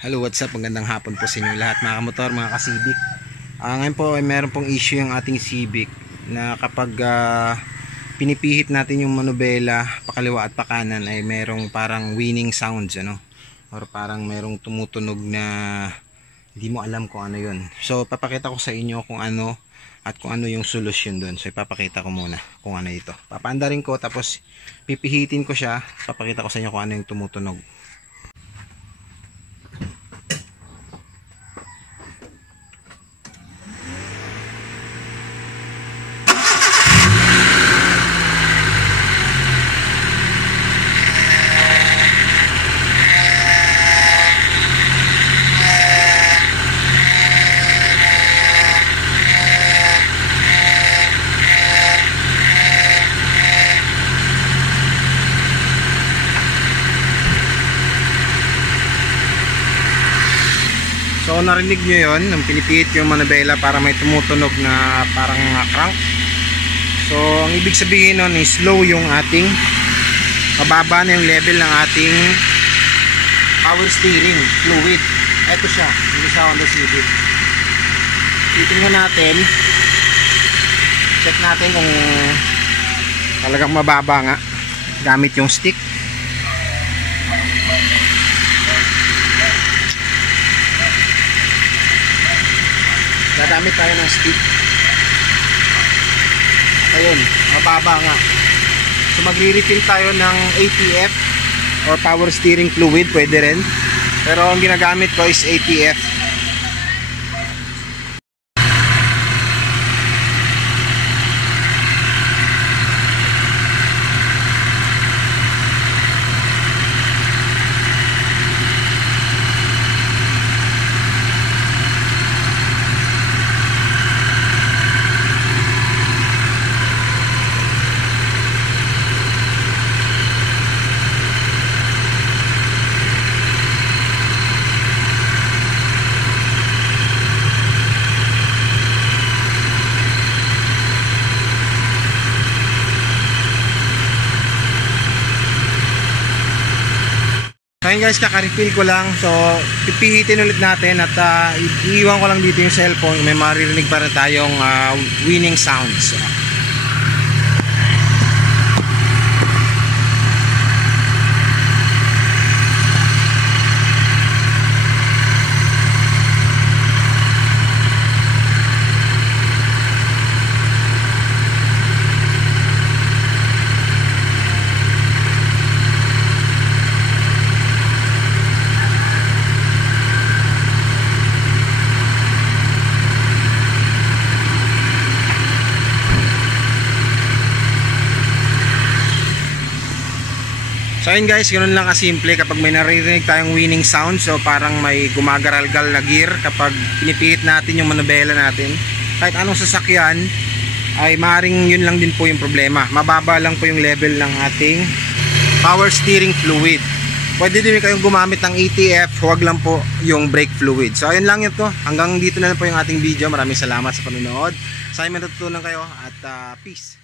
Hello, what's up? Magandang hapon po sa inyo lahat mga kamotor, mga ka-Civic. Ngayon po ay meron pong issue yung ating Civic na kapag pinipihit natin yung manubela pakaliwa at pakanan ay merong parang winning sounds, ano? Or parang merong tumutunog na hindi mo alam kung ano yun. So papakita ko sa inyo kung ano at kung ano yung solusyon doon. So ipapakita ko muna kung ano ito. Papaandarin ko tapos pipihitin ko siya. Papakita ko sa inyo kung ano yung tumutunog. So narinig nyo yun, nung pinipihit yung manubela para may tumutunog na parang crank. So ang ibig sabihin nun is slow yung ating, mababa na yung level ng ating power steering fluid. Ito siya, hindi siya Honda Civic. Titingnan natin, check natin kung talagang mababa nga gamit yung stick. Gagamit tayo ng stick. Ayun, mababa nga. So magre-refill tayo ng ATF or power steering fluid, pwede rin. Pero ang ginagamit ko is ATF. Ayun guys, kaka-refill ko lang. So pipihitin ulit natin at iiwan ko lang dito yung cellphone. May maririnig pa rin tayong winning sounds. So ayun guys, ganoon lang kasimple kapag may naririnig tayong winning sound. So parang may gumagaral-gal na gear kapag pinipihit natin yung manubela natin. Kahit anong sasakyan ay maaaring yun lang din po yung problema. Mababa lang po yung level ng ating power steering fluid. Pwede din kayong gumamit ng ATF, huwag lang po yung brake fluid. So ayun lang ito. Hanggang dito na lang po yung ating video. Maraming salamat sa panonood. Sana may natutunan kayo at peace.